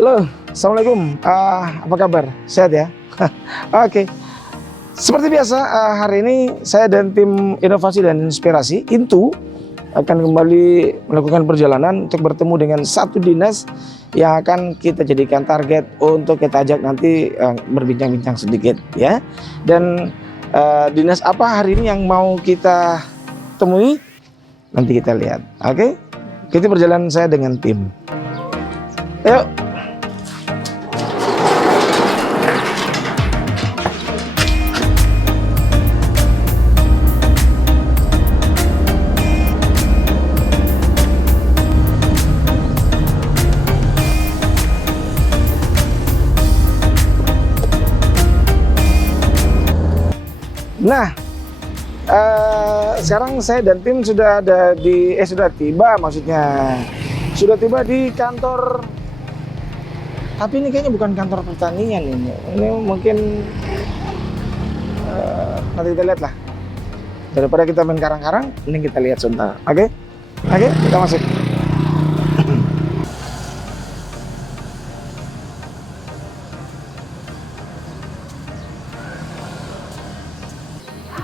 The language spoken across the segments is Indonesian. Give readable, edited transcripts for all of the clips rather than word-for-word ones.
Halo, Assalamualaikum. Apa kabar? Sehat ya? Oke. Seperti biasa, hari ini saya dan tim Inovasi dan Inspirasi Intu akan kembali melakukan perjalanan untuk bertemu dengan satu dinas yang akan kita jadikan target untuk kita ajak nanti berbincang-bincang sedikit ya. Dan dinas apa hari ini yang mau kita temui? Nanti kita lihat. Oke? Kita perjalanan saya dengan tim. Ayo. Nah, sekarang saya dan tim sudah ada di sudah tiba di kantor. Tapi ini kayaknya bukan kantor pertanian ini. Ini mungkin nanti kita lihat lah. Daripada kita main karang-karang, ini kita lihat sebentar. Oke, kita masuk.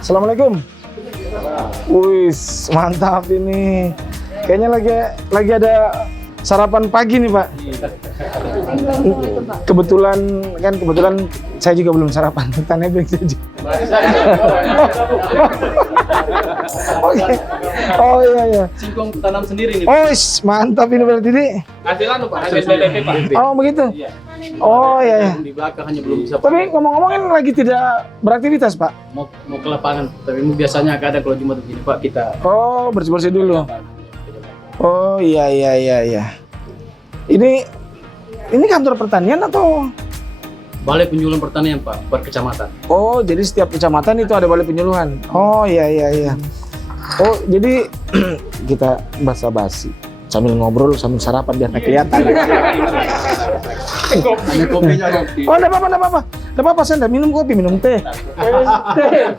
Assalamualaikum. Wih, mantap ini. Kayaknya lagi ada sarapan pagi nih, Pak. Kebetulan saya juga belum sarapan. Tanya baik saja. Oke. Oh iya. Singkong tanam sendiri nih. Oh, mantap ini berarti nih. Hasil Pak, hasil BPP Pak. Oh begitu. Iya. Oh iya. Di belakang hanya belum bisa. Tapi ngomong-ngomong ini lagi tidak beraktivitas, Pak. Mau ke lapangan, tapi biasanya kadang kalau Jumat begini Pak kita. Oh, bersih-bersih dulu. Oh iya. Ini kantor pertanian atau Balai Penyuluhan Pertanian Pak, per kecamatan. Oh, jadi setiap kecamatan itu ada balai penyuluhan. Oh iya. Oh, jadi kita basa-basi sambil ngobrol sambil sarapan biar nggak kelihatan. Hanya kopinya kopi. Oh, enggak apa-apa, saya enggak minum kopi, minum teh.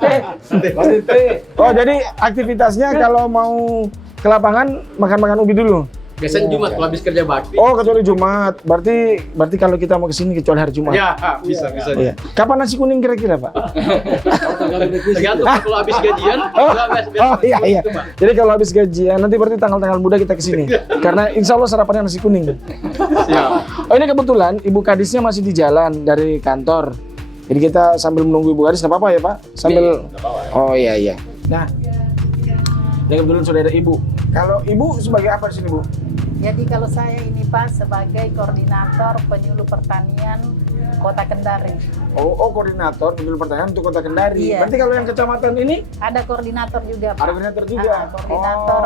Teh. Oh, jadi aktivitasnya kalau mau ke lapangan makan ubi dulu. Biasanya Jumat kalau habis kerja bakti. Oh, kecuali Jumat. Berarti kalau kita mau ke sini kecuali hari Jumat. Ya, bisa. Iya. Kapan nasi kuning kira-kira, Pak? Tergantung kalau habis gajian. Oh iya. Jadi kalau habis gajian nanti berarti tanggal-tanggal muda kita ke sini. Karena insya Allah sarapannya nasi kuning. Oh, ini kebetulan Ibu Kadisnya masih di jalan dari kantor. Jadi kita sambil menunggu Ibu Kadis, nggak apa-apa ya, Pak? Sambil. Oh iya. Nah, ini kebetulan sudah ada Ibu. Kalau Ibu sebagai apa di sini, Bu? Jadi kalau saya ini Pak sebagai koordinator penyuluh pertanian Kota Kendari. Oh, koordinator penyuluh pertanian untuk Kota Kendari. Iya. Berarti kalau yang kecamatan ini Ada koordinator juga Pak. ada koordinator juga. Koordinator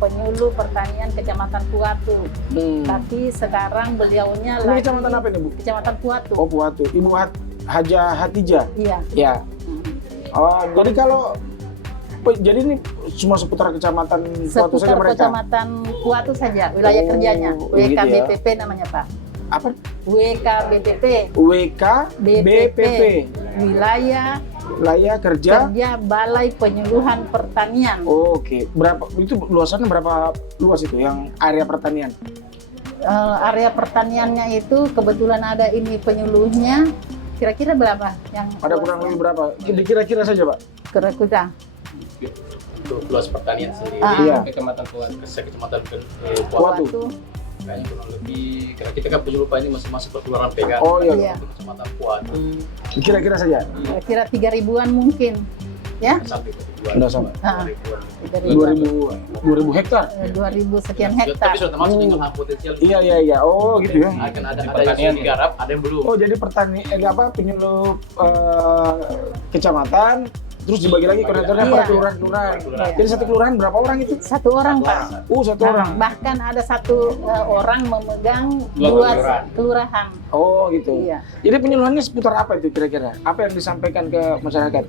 penyuluh pertanian Kecamatan Puatu. Tapi sekarang beliaunya Ini lagi kecamatan apa ini, Bu? Kecamatan Puatu. Oh, Puatu. Ibu Haja Hatijah. Iya. Ya. Oh, jadi ini cuma seputar kecamatan Puatu saja Seputar mereka. Kecamatan Puatu saja wilayah Oh, kerjanya. gitu ya. WKBPP namanya Pak. Apa? WKBPP. WKBPP. Wilayah Wilayah kerja. Balai Penyuluhan Pertanian. Oh, oke. Berapa itu luasannya berapa luas itu yang area pertanian? Area pertaniannya itu kebetulan ada ini penyuluhnya. Kira-kira berapa yang Ada kurang lebih berapa? Kira-kira saja, Pak. Kira-kira Untuk luas pertanian sendiri, Iya. kecamatan Puatu, kecamatan Puatu. Puatu. Kayaknya kurang lebih, karena kita kan penyuluh ini masih perkeluaran pegang. Oh iya. Iya. Untuk kecamatan Puatu. Kira-kira saja. kira 3.000-an mungkin ya. Sampai ke Nggak sampai. 2000-an. 2000 hektar. 2.000 sekian Tapi hektar. sudah termasuk tinggal hak potensial. Iya. Oh, gitu ya. Akan ada yang digarap, ada yang belum. Oh, jadi penyuluh kecamatan terus dibagi lagi koordinatornya per Iya. kelurahan-kelurahan. Kelurahan. Jadi satu kelurahan berapa orang itu? Satu orang, Pak. Satu orang. Bahkan ada satu orang memegang Dua dua kelurahan. kelurahan. Oh gitu. Iya. Jadi penyuluhannya seputar apa itu kira-kira? Apa yang disampaikan ke masyarakat?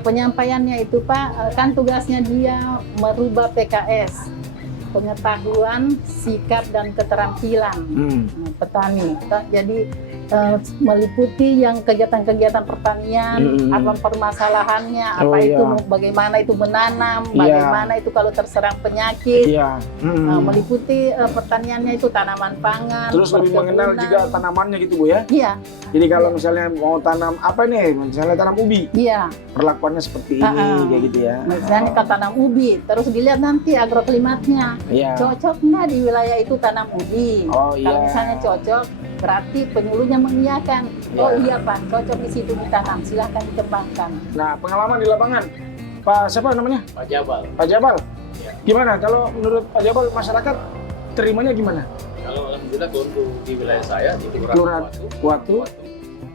Penyampaiannya itu, Pak, kan tugasnya dia merubah PKS, pengetahuan, sikap, dan keterampilan petani. Jadi meliputi yang kegiatan-kegiatan pertanian, apa permasalahannya, apa Oh, itu iya. bagaimana itu menanam, Iya. bagaimana itu kalau terserang penyakit. Iya. Meliputi pertaniannya itu tanaman pangan. Terus lebih mengenal perkebunan. juga tanamannya gitu Bu ya. Iya, Jadi kalau misalnya mau tanam apa nih? Misalnya tanam ubi, iya. perlakuannya seperti ini kayak gitu ya. Misalnya kalau tanam ubi, terus dilihat nanti agroklimatnya. Iya. Cocok nggak di wilayah itu tanam ubi? Oh, Kalau iya. misalnya cocok, berarti penyuluhnya mengiyakan. Iya. Oh iya Pak, cocok di situ ditanam, silahkan dikembangkan. Nah, pengalaman di lapangan, Pak siapa namanya? Pak Jabal. Pak Jabal. Iya. Gimana? Kalau menurut Pak Jabal masyarakat terimanya gimana? Kalau alhamdulillah untuk di wilayah saya di Kelurahan Kelurahan Watu.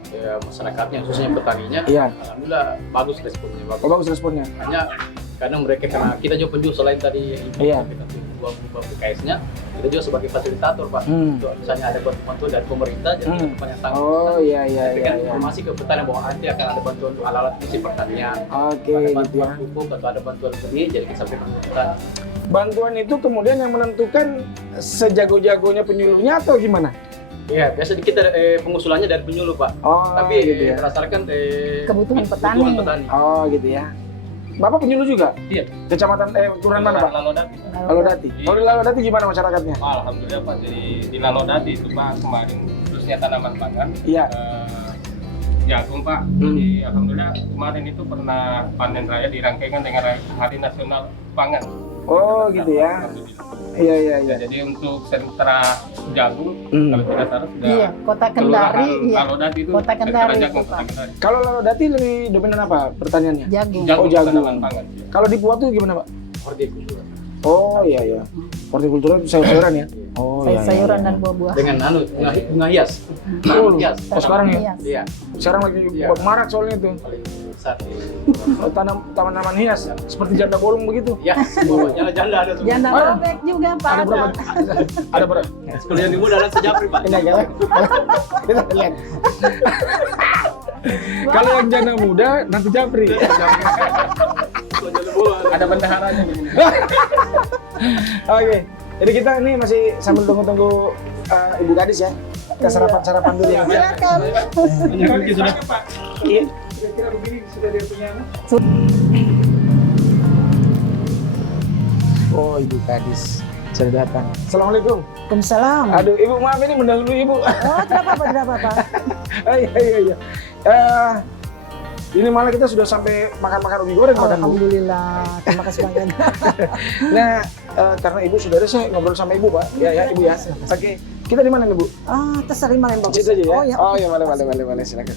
ya, masyarakatnya khususnya petaninya, Iya. alhamdulillah bagus responnya, bagus. Oh, bagus responnya. Hanya kadang mereka karena kita juga penjual selain tadi Iya. kita ubah PKS-nya, kita juga sebagai fasilitator Pak. Untuk misalnya ada bantuan dari pemerintah, jadi kita banyak tanggung. Oh iya iya iya. Berikan iya. informasi ke petani bahwa nanti akan ada bantuan untuk alat-alat fungsi pertanian, Oke ada gitu bantuan ya. pupuk atau ada bantuan benih, jadi kita sampaikan ke petani. Bantuan itu kemudian yang menentukan sejago-jagonya penyuluhnya atau gimana? Iya, biasa kita pengusulannya dari penyuluh Pak. Oh Tapi gitu ya. berdasarkan Kebutuhan petani. kebutuhan petani. Oh gitu ya. Bapak penyuluh juga? Iya. Kecamatan kelurahan mana Pak? Lalodati. Lalodati. Kalau di Lalodati gimana masyarakatnya? Alhamdulillah Pak, jadi di Lalodati itu Pak kemarin khususnya tanaman pangan. Iya. Jagung Pak. Jadi alhamdulillah kemarin itu pernah panen raya dirangkaikan dengan Hari Nasional Pangan. Oh gitu ya. Alhamdulillah. Iya iya iya. Ya, jadi untuk sentra jagung kalau tidak salah sudah Iya, Kota Kendari, Kelurahan iya. Lalodati itu Kota Kendari sentra itu, jagung Pak. Kota Kendari. Kalau Lalodati lebih dominan apa pertaniannya? Jagung. Jagung, Oh, jagung. tanaman pangan. Kalau di Puatu gimana Pak? Hortikultura. Oh iya iya. Hortikultura itu sayur-sayuran ya? Oh iya. Sayuran iya. dan buah-buahan. Dengan bunga hias. Oh, Hias. oh, sekarang ya? Hias. Iya, Sekarang lagi Iya. marak soalnya itu. paling besar. Oh, tanaman hias seperti janda bolong begitu. Ya, bawahnya janda ada semua. Janda Mana? robek juga Pak. Ada berapa? Ada berapa? Seperti yang muda dan sejapri Pak. Ini ya. Kita lihat. Kalau yang janda muda nanti japri. Kalau janda bola. Ada bendaharanya begini. Oke. Jadi kita ini masih sambil tunggu-tunggu Ibu Gadis ya. Kita sarapan dulu ya. Silakan. Ini sudah Pak. Iya. Kira-kira begini sudah dia punya. Oh, Ibu Gadis sudah datang. Assalamualaikum. Waalaikumsalam. Aduh, Ibu maaf ini mendahului Ibu. Oh, tidak apa-apa, tidak apa-apa. Iya. Ini malah kita sudah sampai makan-makan ubi goreng makan Bu. Alhamdulillah, terima kasih banyak. Nah, karena Ibu saudara saya ngobrol sama Ibu Pak. Ya Ibu ya. Oke, kita di mana nih Bu? Ah, terserah mana yang bagus. Situ aja ya. Oh ya. Boleh silakan.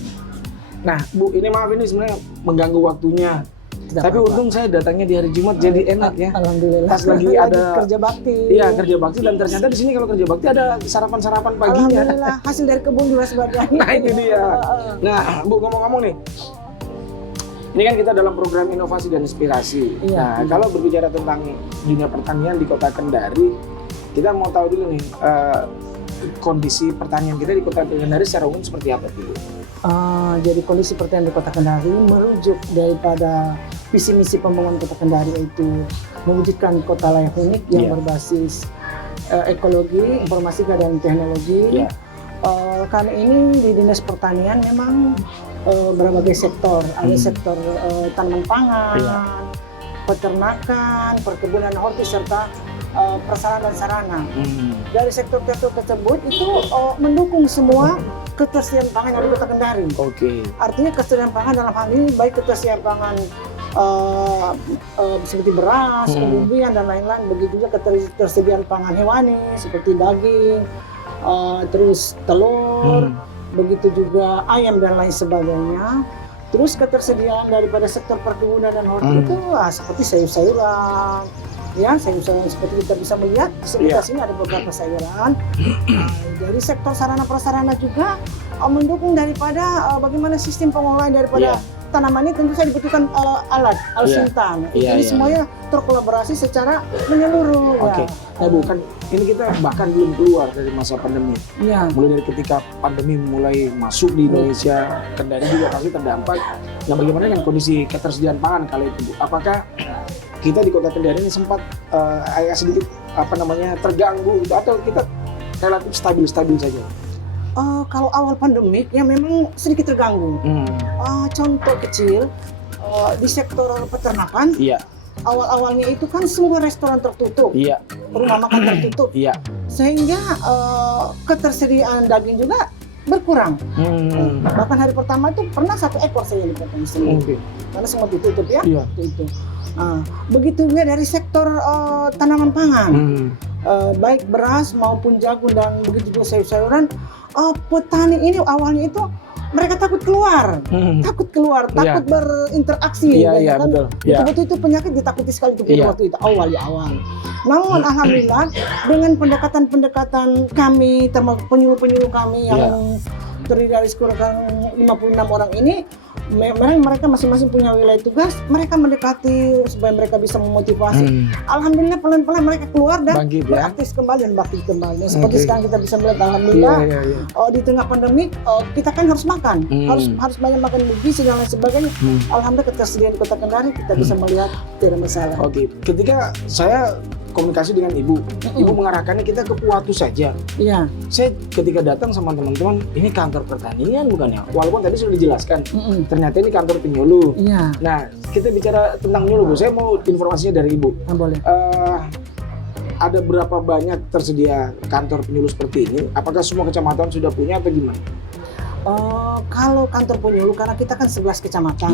Nah, Bu, ini maaf ini sebenarnya mengganggu waktunya. Tidak Tapi apa-apa. untung saya datangnya di hari Jumat jadi enak ya. Alhamdulillah. Pas lagi ada kerja bakti. Iya, kerja bakti dan ternyata di sini kalau kerja bakti ada sarapan-sarapan paginya. Alhamdulillah, hasil dari kebun juga sebagian. Nah, itu dia. Nah, Bu ngomong-ngomong nih. Ini kan kita dalam program inovasi dan inspirasi. Iya. Nah, kalau berbicara tentang dunia pertanian di Kota Kendari, kita mau tahu dulu nih kondisi pertanian kita di Kota Kendari secara umum seperti apa Bu? Jadi kondisi pertanian di Kota Kendari merujuk daripada visi misi pembangunan Kota Kendari, yaitu mewujudkan kota layak unik yang Iya. berbasis ekologi, informatika dan teknologi. Iya. Kami ini di Dinas Pertanian memang berbagai sektor, ada sektor tanaman pangan, Iya. peternakan, perkebunan horti serta prasarana dan sarana. Hmm. Dari sektor-sektor tersebut itu mendukung semua ketersediaan pangan yang ada di Kota Kendari. Oke. Artinya ketersediaan pangan dalam hal ini baik ketersediaan pangan seperti beras, umbi-umbian dan lain-lain. Begitu juga ketersediaan pangan hewani seperti daging, terus telur, begitu juga ayam dan lain sebagainya. Terus ketersediaan daripada sektor perkebunan dan horti itu seperti sayur-sayuran. Ya, sayur-sayuran seperti kita bisa melihat di sekitar sini ada beberapa sayuran. Dari sektor sarana prasarana juga mendukung daripada bagaimana sistem pengolahan daripada tanaman ini tentu saja dibutuhkan alat sintan. Ini semuanya terkolaborasi secara menyeluruh. Oke. Nah Bu, kan ini kita bahkan belum keluar dari masa pandemi. Mulai dari ketika pandemi mulai masuk di Indonesia, Kendari juga pasti terdampak. Nah bagaimana dengan kondisi ketersediaan pangan kali itu Bu? Apakah kita di Kota Kendari ini sempat agak sedikit terganggu gitu, atau kita relatif stabil saja? Kalau awal pandemik ya memang sedikit terganggu. Contoh kecil di sektor peternakan. Awal-awalnya itu kan semua restoran tertutup, rumah makan tertutup, sehingga ketersediaan daging juga berkurang. Bahkan hari pertama itu pernah 1 ekor saya dipotong seminggu, karena semua ditutup ya. Itu. Begitu juga dari sektor tanaman pangan, baik beras maupun jagung dan begitu juga sayur-sayuran. Petani ini awalnya itu mereka takut keluar, takut berinteraksi. Betul-betul itu penyakit ditakuti sekali itu waktu itu awal. Namun alhamdulillah dengan pendekatan kami, termasuk penyuluh-penyuluh kami yang terdiri dari sekurang 56 orang ini, mereka masing-masing punya wilayah tugas, mereka mendekati supaya mereka bisa memotivasi. Alhamdulillah pelan-pelan mereka keluar dan beraktif kembali dan bangkit kembali. Seperti sekarang kita bisa melihat alhamdulillah di tengah pandemi kita kan harus makan, harus banyak makan bergizi dan lain sebagainya. Alhamdulillah ketersediaan di Kota Kendari kita bisa melihat tidak masalah. Ketika saya komunikasi dengan ibu mengarahkannya kita ke Puatu saja. Saya ketika datang sama teman-teman, ini kantor pertanian bukan ya? Walaupun tadi sudah dijelaskan, ternyata ini kantor penyuluh. Nah, kita bicara tentang penyuluh, Bu. Saya mau informasinya dari ibu. Boleh. Ada berapa banyak tersedia kantor penyuluh seperti ini? Apakah semua kecamatan sudah punya atau gimana? Kalau kantor penyuluh, karena kita kan 11 kecamatan.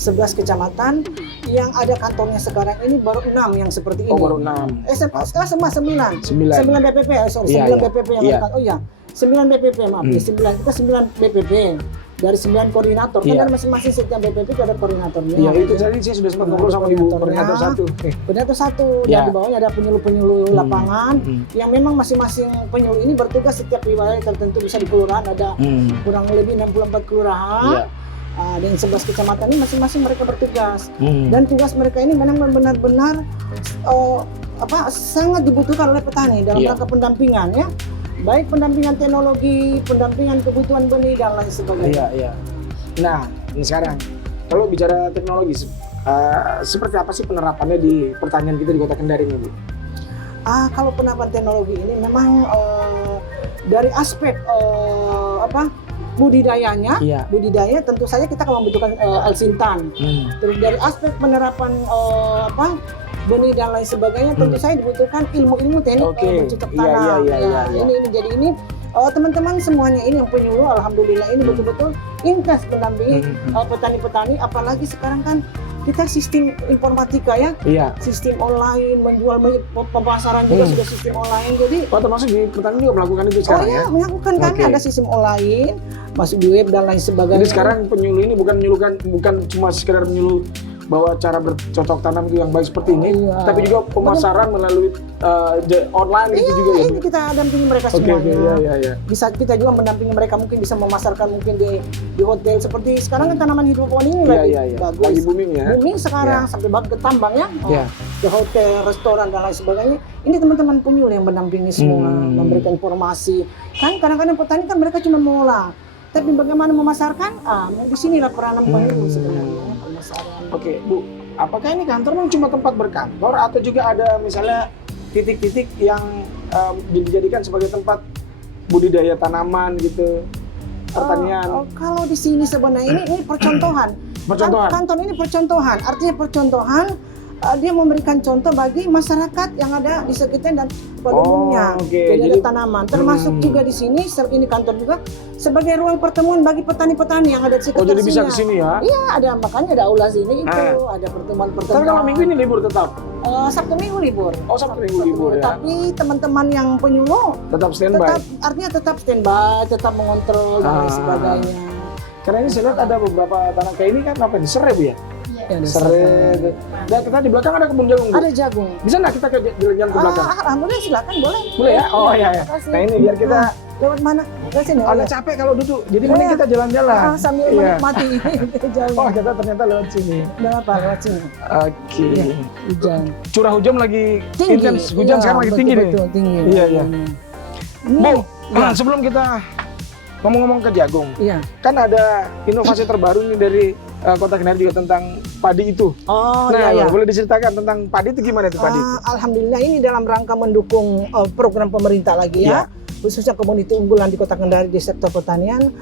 11 kecamatan yang ada kantornya sekarang ini baru 6 yang seperti ini. Baru 6. Sekarang semua 9. 9 BPP, 9 BPP yang ada. 9 BPP, maaf. 9, kita 9 BPP. Dari 9 koordinator, kan ada masing-masing setiap BPP itu ada koordinatornya. Itu tadi saya sudah sempat ngobrol sama ibu, koordinator 1. Koordinator 1, dan di bawahnya ada penyuluh-penyuluh lapangan, yang memang masing-masing penyuluh ini bertugas setiap wilayah tertentu. Bisa di kelurahan ada kurang lebih 64 kelurahan. Dan 11 kecamatan ini masing-masing mereka bertugas. Dan tugas mereka ini memang benar-benar sangat dibutuhkan oleh petani dalam rangka pendampingan ya. Baik pendampingan teknologi, pendampingan kebutuhan benih dan lain sebagainya. Nah, ini sekarang kalau bicara teknologi, seperti apa sih penerapannya di pertanian kita di Kota Kendari ini, Bu? Kalau penerapan teknologi ini memang dari aspek budidayanya, budidaya tentu saja kita akan membutuhkan alsintan. Terus dari aspek penerapan benih dan lain sebagainya tentu saja dibutuhkan ilmu-ilmu teknik bercocok tanam. Ini teman-teman semuanya ini yang penyuluh, alhamdulillah ini betul-betul intens mendampingi petani-petani, apalagi sekarang kan kita sistem informatika ya, sistem online, menjual pemasaran juga sudah sistem online. Jadi termasuk di petani juga melakukan itu sekarang ya? Melakukan kami ada sistem online, masuk di web dan lain sebagainya. Jadi sekarang penyuluh ini bukan cuma sekedar menyuluh bahwa cara bercocok tanam itu yang baik seperti ini, tapi juga pemasaran melalui online gitu juga ya. Ini kita dampingi mereka semuanya. Bisa kita juga mendampingi mereka, mungkin bisa memasarkan mungkin di hotel seperti sekarang kan tanaman hidroponik ini lagi bagus. Lagi booming ya. Booming sekarang sampai ke tambang ya. Ke hotel, restoran dan lain sebagainya. Ini teman-teman penyuluh yang mendampingi semua, memberikan informasi. Kan kadang-kadang petani kan mereka cuma mengolah. Tapi bagaimana memasarkan? Di sinilah peranan penyuluh sebenarnya. Oke, Bu, apakah ini kantor memang cuma tempat berkantor atau juga ada misalnya titik-titik yang dijadikan sebagai tempat budidaya tanaman gitu, pertanian? Kalau di sini sebenarnya ini percontohan. Kantor ini percontohan, artinya percontohan dia memberikan contoh bagi masyarakat yang ada di sekitar dan pada umumnya. Jadi ada tanaman, termasuk juga di sini ini kantor juga sebagai ruang pertemuan bagi petani-petani yang ada di sekitar sini. Jadi bisa ke sini ya? Iya, makanya ada aula sini itu, ada pertemuan-pertemuan. Tapi kalau minggu ini libur tetap? Sabtu Minggu libur. Sabtu Minggu libur ya. Tapi teman-teman yang penyuluh tetap standby. Artinya tetap standby, tetap mengontrol dan lain sebagainya. Karena ini saya lihat ada beberapa tanah kayak ini kan apa ini, serai Bu ya? Serai. Dan kita di belakang ada kebun jagung, Bu? Ada jagung. Bisa nggak kita jalan ke belakang? Alhamdulillah silakan, boleh. Boleh ya? Oh iya. Nah ini biar kita Lewat mana? Lewat sini. Agak capek kalau duduk, jadi mending kita jalan-jalan. Sambil Iya. menikmati jalan. Oh, kita ternyata lewat sini. Lewat sini. Oke. Iya, hujan. Curah hujan lagi Tinggi. intens, hujan Iya, sekarang lagi tinggi nih. betul, tinggi. Iya, iya. Ini, Bu, sebelum kita ngomong-ngomong ke jagung, iya. kan ada inovasi terbaru nih dari Kota Kendari juga tentang padi itu. Oh, Nah, iya, iya. boleh diceritakan tentang padi itu gimana itu padi itu? Alhamdulillah ini dalam rangka mendukung program pemerintah lagi ya. Khususnya komoditi unggulan di Kota Kendari di sektor pertanian.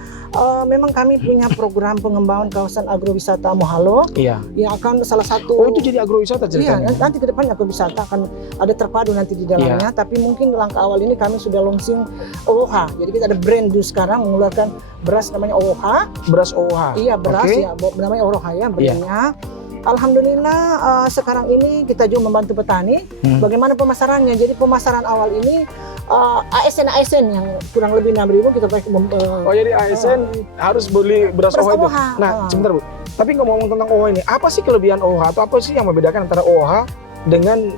Memang kami punya program pengembangan kawasan agrowisata Mohalo Iya. yang akan salah satu. Oh, itu jadi agrowisata Iya, ceritanya. nanti ke depan agrowisata akan ada terpadu nanti di dalamnya. Tapi mungkin langkah awal ini kami sudah launching OOH. Jadi kita ada brand dulu sekarang mengeluarkan beras namanya OOH. Beras OOH. Iya, beras Oke. ya namanya OOH ya brandnya. Alhamdulillah sekarang ini kita juga membantu petani. Bagaimana pemasarannya? Jadi pemasaran awal ini ASN yang kurang lebih 6.000 kita pakai. Oh, jadi ASN harus beli beras Beras OOH itu. OOH. Nah, sebentar Bu. Tapi ngomong tentang OOH ini, apa sih kelebihan OOH atau apa sih yang membedakan antara OOH dengan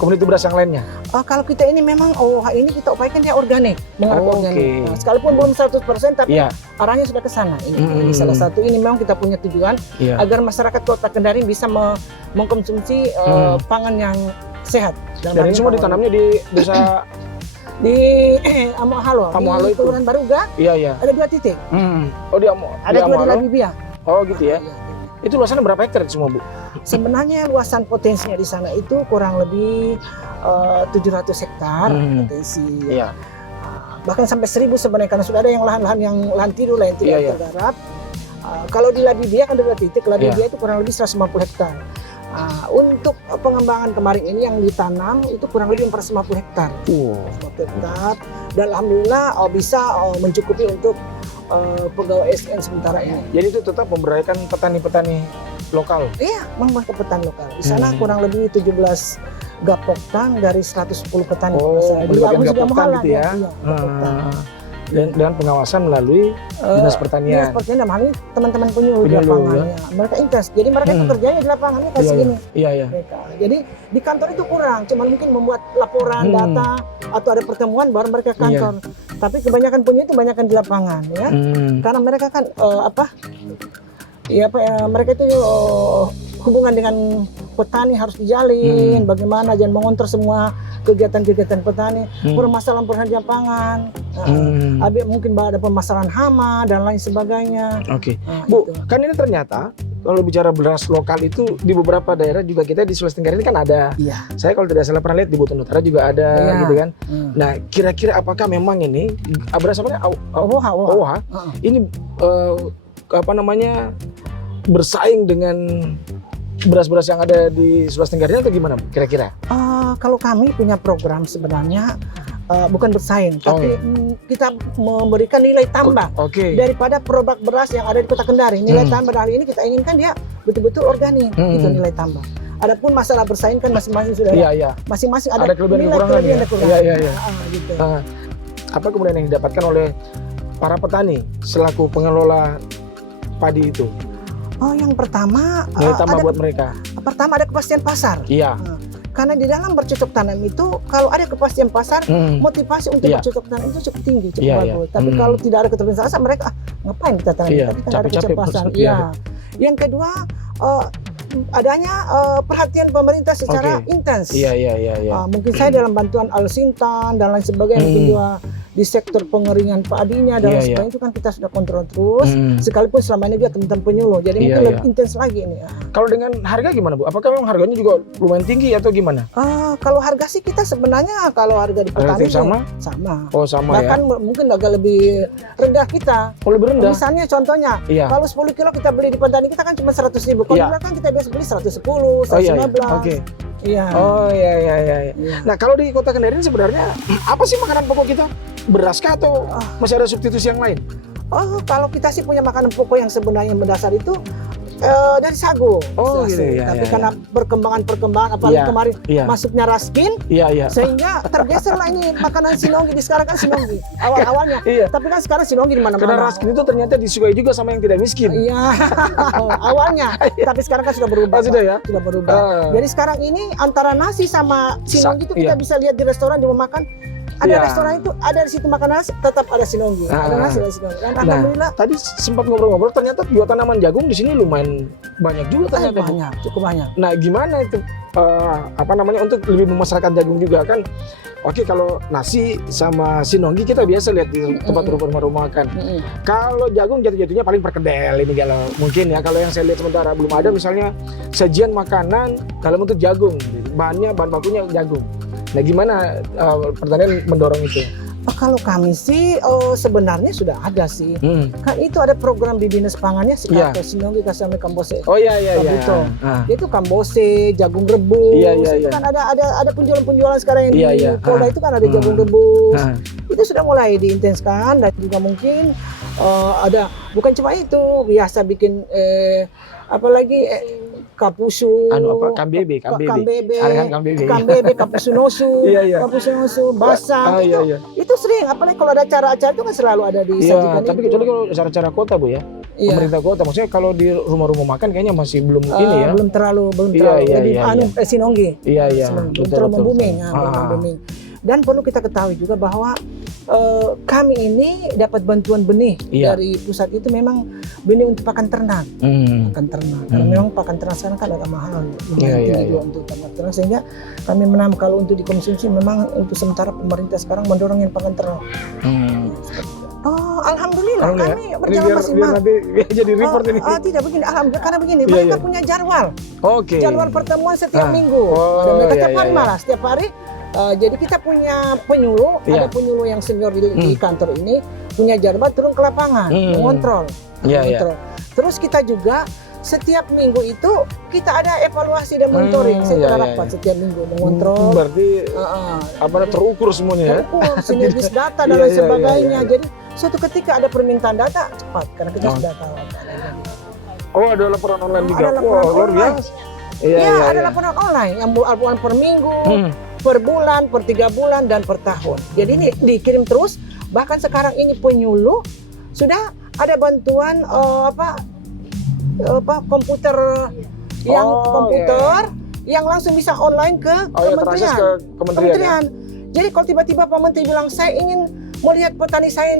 komoditi beras yang lainnya? Kalau kita ini memang OOH ini kita upayakan dia organik, mengarah ke organik. Oke. Nah, sekalipun belum 100% tapi Iya. arahnya sudah ke sana. Ini salah satu ini memang kita punya tujuan Iya. agar masyarakat Kota Kendari bisa mengkonsumsi pangan yang sehat. Dan ini semua ditanamnya di desa. Di Mohalo, Mohalo di itu. Kelurahan Baruga Iya, iya. ada 2 titik. Oh, di Ada 2 di Mohalo. Labibia. Oh, gitu ya. Iya. Itu luasannya berapa hektar semua, Bu? Sebenarnya luasan potensinya di sana itu kurang lebih 700 hektar potensi. Iya. Bahkan sampai 1.000 sebenarnya karena sudah ada yang lahan-lahan yang lahan tidur lah yang tidak Iya, iya. tergarap. Kalau di Labibia kan ada 2 titik, Labibia itu kurang lebih 150 hektar. Untuk pengembangan kemarin ini yang ditanam itu kurang lebih 450 hektar. 450 hektar. Dan alhamdulillah bisa mencukupi untuk pegawai SN sementara ini. Jadi itu tetap memberdayakan petani-petani lokal. Iya, membuat ke petani lokal. Di sana kurang lebih 17 gapoktan dari 110 petani. Oh, Di berbagai Agus juga gapoktan Mahala, gitu ya. Iya, gapoktan. Dan pengawasan melalui Dinas Pertanian. Dinas Pertanian dalam hal ini teman-teman penyuluh di Penyuluh, lapangan. Ya. Mereka intens. Jadi mereka itu kerjanya di lapangannya kayak segini. Iya, iya. Mereka. Jadi di kantor itu kurang, cuman mungkin membuat laporan, data atau ada pertemuan baru mereka ke kantor. Tapi kebanyakan punya itu kebanyakan di lapangan ya. Karena mereka kan mereka itu hubungan dengan petani harus dijalin, bagaimana jangan mengontrol semua kegiatan-kegiatan petani, permasalahan di lapangan. Mungkin ada permasalahan hama dan lain sebagainya. Oke. Nah, Bu, itu. kan ini ternyata kalau bicara beras lokal itu di beberapa daerah juga kita di Sulawesi Tenggara ini kan ada. Iya. Saya kalau tidak salah pernah lihat di Buton Utara juga ada gitu kan. Nah, kira-kira apakah memang ini beras apa namanya? OOH. Ini bersaing dengan beras-beras yang ada di Sulawesi Tenggara atau gimana Bu, kira-kira? Kalau kami punya program sebenarnya bukan bersaing, tapi kita memberikan nilai tambah Oke. daripada produk beras yang ada di Kota Kendari. Nilai tambah dari ini kita inginkan dia betul-betul organik, itu nilai tambah. Adapun masalah bersaing kan masing-masing sudah masing-masing ada kelebihan nilai kekurangan kelebihan ya? dan kekurangan. Iya. Gitu. Apa kemudian yang didapatkan oleh para petani selaku pengelola padi itu? Yang pertama Nilai tambah buat mereka. Pertama ada kepastian pasar. Iya. Karena di dalam bercocok tanam itu kalau ada kepastian pasar, motivasi untuk bercocok tanam itu cukup tinggi, cukup bagus. Tapi kalau tidak ada kepastian pasar, mereka ngapain kita tanam? Tapi kan ada kepastian pasar. Iya. Yang kedua adanya perhatian pemerintah secara intens. Iya. Mungkin saya dalam bantuan Al-Sintan dan lain sebagainya, mungkin juga di sektor pengeringan padinya dan lain sebagainya itu kan kita sudah kontrol terus. Sekalipun selama ini juga teman-teman penyuluh, jadi mungkin lebih intens lagi ini. Kalau dengan harga gimana Bu? Apakah memang harganya juga lumayan tinggi atau gimana? Kalau harga sih kita sebenarnya kalau harga di petani sama? Oh sama bahkan ya? Mungkin agak lebih rendah kita. Oh lebih rendah? Misalnya contohnya, kalau 10 kilo kita beli di petani kita kan cuma 100.000. Kalau kan kita biasa beli 110, 115. Oke. Iya. Oh iya. Nah kalau di Kota Kendari ini sebenarnya apa sih makanan pokok kita? Beras kah atau masih ada substitusi yang lain? Kalau kita sih punya makanan pokok yang sebenarnya mendasar itu dari sagu. Gitu ya. Tapi karena perkembangan apalagi kemarin masuknya raskin, sehingga tergeser lah ini makanan sinonggi. Sekarang kan sinonggi awalnya. Tapi kan sekarang sinonggi di mana-mana. Karena raskin itu ternyata disukai juga sama yang tidak miskin. Iya, awalnya. Tapi sekarang kan sudah berubah. Sudah ya? Sudah berubah. Jadi sekarang ini antara nasi sama sinonggi itu kita bisa lihat di restoran di rumah makan. Ada Iya. restoran itu, ada di situ makan nasi, tetap ada sinonggi. Ada nasi ada sinonggi. Dan alhamdulillah Tadi sempat ngobrol-ngobrol, ternyata jual tanaman jagung di sini lumayan banyak juga ternyata. Bu. banyak, cukup banyak. Nah, gimana itu apa namanya untuk lebih memasarkan jagung juga kan? Oke, kalau nasi sama sinonggi kita biasa lihat di tempat rumah-rumah makan. Kalau jagung jatuh-jatuhnya paling perkedel ini kalau mungkin ya. Kalau yang saya lihat sementara belum ada misalnya sajian makanan dalam bentuk jagung. Bahan bakunya jagung. Nah, gimana pertanian mendorong itu? Kalau kami sih sebenarnya sudah ada sih. Kan itu ada program di Dinas Pangannya sekarang sinonggi kasame kambose. Oh iya. Betul. Itu kambose, jagung rebus. Itu kan ada penjualan sekarang yang di Polda itu kan ada jagung rebus. Itu sudah mulai diintenskan dan juga mungkin ada bukan cuma itu, biasa bikin apalagi kapusu, kambebe, kapusu nosu, basang, itu sering. Apalagi kalau ada acara-acara itu kan selalu ada disajikan. Tapi kecuali kalau acara-acara kota Bu ya, pemerintah kota. Maksudnya kalau di rumah-rumah makan kayaknya masih belum ini ya. Belum terlalu. Jadi sinonggi. Belum terlalu booming. Dan perlu kita ketahui juga bahwa kami ini dapat bantuan benih dari pusat itu memang benih untuk pakan ternak. Karena memang pakan ternak sekarang kan agak mahal, lumayan tinggi juga untuk ternak, sehingga kami menambah kalau untuk dikonsumsi memang untuk sementara pemerintah sekarang mendorong yang pakan ternak. Alhamdulillah kami berjalan maksimal. Nanti jadi report ini. Tidak begini, alhamdulillah karena begini mereka punya jadwal. Jadwal pertemuan setiap minggu. Dan mereka setiap hari malah setiap hari. Jadi kita punya penyuluh, ada penyuluh yang senior di kantor ini punya jadwal turun ke lapangan, mengontrol. Terus kita juga setiap minggu itu kita ada evaluasi dan monitoring. Saya rapat setiap minggu mengontrol. Berarti terukur semuanya ya? Terukur, sinergis data dan lain sebagainya. Jadi suatu ketika ada permintaan data cepat karena kita sudah tahu. Ada laporan online juga. Ada laporan luar biasa. Ada laporan online yang laporan per minggu, per bulan, per 3 bulan, dan per tahun. Jadi ini dikirim terus. Bahkan sekarang ini penyuluh sudah ada bantuan komputer yang langsung bisa online ke kementerian. Jadi kalau tiba-tiba Pak Menteri bilang saya ingin melihat petani saya,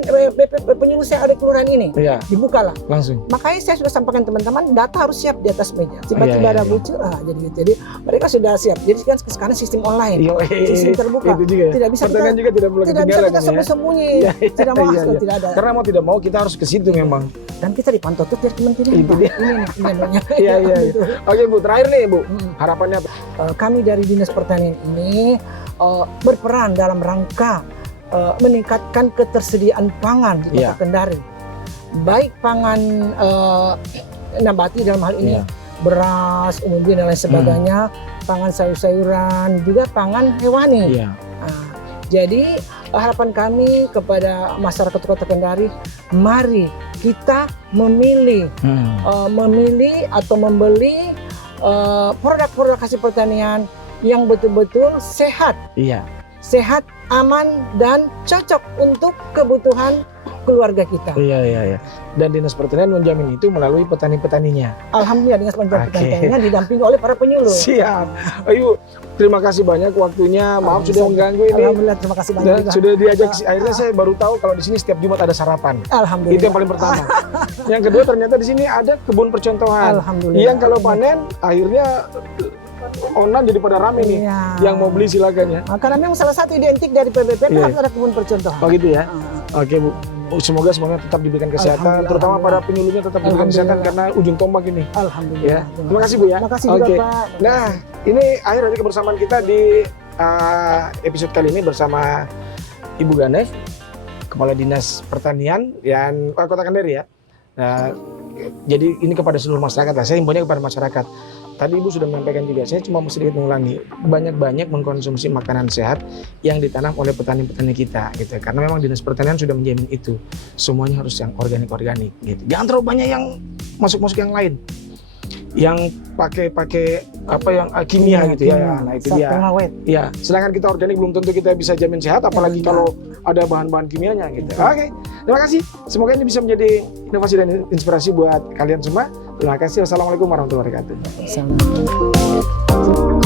penyuluh saya ada kelurahan ini, dibukalah langsung. Makanya saya sudah sampaikan teman-teman, data harus siap di atas meja. Tiba-tiba ada muncul, jadi mereka sudah siap. Jadi kan sekarang sistem online, sistem terbuka. Tidak bisa kita sembunyi-sembunyi, tidak masuk, tidak ada. Karena mau tidak mau kita harus ke situ memang. Dan kita dipantau terus dari kementerian. Itu dia. Ini. Oke Bu, terakhir nih Bu, harapannya kami dari Dinas Pertanian ini berperan dalam rangka meningkatkan ketersediaan pangan di Kota Kendari, baik pangan nabati dalam hal ini beras, umbi dan lain sebagainya, pangan sayur-sayuran, juga pangan hewani. Jadi harapan kami kepada masyarakat Kota Kendari, mari kita memilih atau membeli produk-produk hasil pertanian yang betul-betul sehat. Sehat, aman, dan cocok untuk kebutuhan keluarga kita. Dan Dinas Pertanian menjamin itu melalui petani-petaninya. Alhamdulillah Dinas Pertanian didampingi oleh para penyuluh. Siap. Ayo, terima kasih banyak waktunya. Maaf sudah mengganggu ini. Alhamdulillah, terima kasih banyak. Dan sudah diajak. Akhirnya saya baru tahu kalau di sini setiap Jumat ada sarapan. Alhamdulillah. Itu yang paling pertama. Yang kedua ternyata di sini ada kebun percontohan. Alhamdulillah. Yang kalau panen akhirnya online jadi pada rame nih. Yang mau beli silakan ya. Karena memang salah satu identik dari PBP harus ada kebun percontohan. Oh gitu ya. Oke Bu. Semoga semuanya tetap diberikan kesehatan, terutama para penyuluhnya tetap diberikan kesehatan karena ujung tombak ini. Alhamdulillah. Terima kasih Bu ya. Terima kasih juga Pak. Nah, ini akhir dari kebersamaan kita di episode kali ini bersama Ibu Ganev, Kepala Dinas Pertanian yang Kota Kendari ya. Nah, jadi ini kepada seluruh masyarakat lah. Saya himbaunya kepada masyarakat. Tadi Ibu sudah menyampaikan juga, saya cuma sedikit mengulangi, banyak-banyak mengkonsumsi makanan sehat yang ditanam oleh petani-petani kita gitu. Karena memang Dinas Pertanian sudah menjamin itu. Semuanya harus yang organik-organik gitu. Jangan terlalu banyak yang masuk-masuk yang lain. Yang pakai yang kimia gitu ya. Nah, itu dia. Ya, sedangkan kita organik belum tentu kita bisa jamin sehat, apalagi kalau ada bahan-bahan kimianya gitu. Oke. Terima kasih. Semoga ini bisa menjadi inovasi dan inspirasi buat kalian semua. Terima kasih. Wassalamualaikum warahmatullahi wabarakatuh. Assalamualaikum.